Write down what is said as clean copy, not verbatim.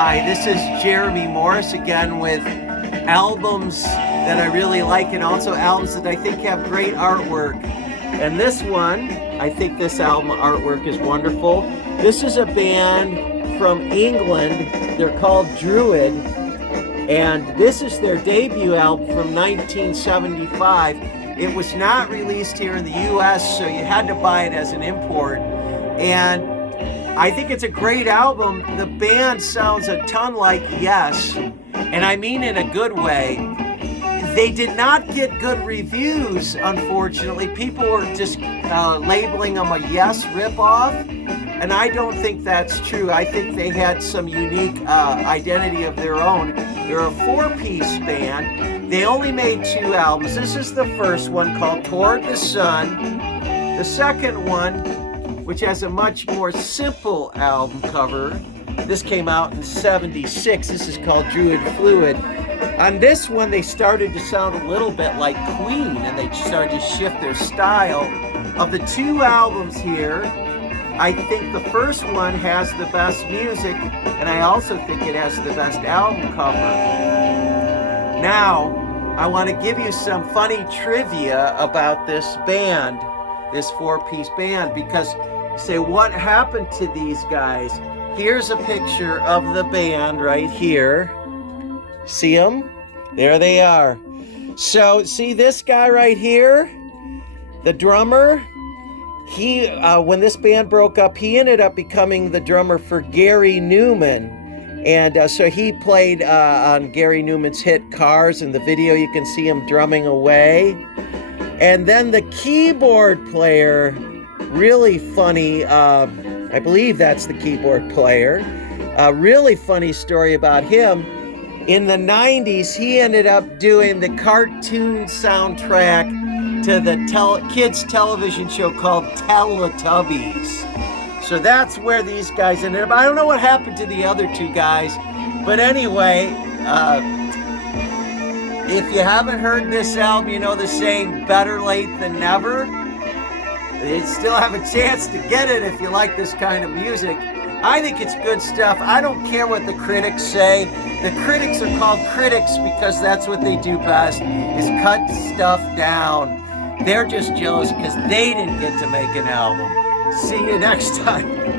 Hi, this is Jeremy Morris again with albums that I really like and also albums that I think have great artwork. And this one, I think this album artwork is wonderful. This is a band from England. They're called Druid. And this is their debut album from 1975. It was not released here in the US, so you had to buy it as an import. And I think it's a great album. The band sounds a ton like Yes, and I mean in a good way. They did not get good reviews, unfortunately. People were just labeling them a Yes ripoff, and I don't think that's true. I think they had some unique identity of their own. They're a four-piece band. They only made 2 albums. This is the first one called Toward the Sun. The second one, which has a much more simple album cover. This came out in '76. This is called Druid Fluid. On this one, they started to sound a little bit like Queen, and they started to shift their style. Of the 2 albums here, I think the first one has the best music, and I also think it has the best album cover. Now, I want to give you some funny trivia about this band, this 4-piece band, because say what happened to these guys. Here's a picture of the band right here. See them? There they are. So see this guy right here, the drummer. He when this band broke up, he ended up becoming the drummer for Gary Newman, and so he played on Gary Newman's hit Cars. In the video you can see him drumming away. And then the keyboard player, really funny, I believe that's the keyboard player. A really funny story about him. In the 90s, he ended up doing the cartoon soundtrack to the kids television show called Teletubbies. So that's where these guys ended up. I don't know what happened to the other 2 guys, but anyway, if you haven't heard this album, you know the saying, better late than never. You still have a chance to get it if you like this kind of music. I think it's good stuff. I don't care what the critics say. The critics are called critics because that's what they do best, is cut stuff down. They're just jealous because they didn't get to make an album. See you next time.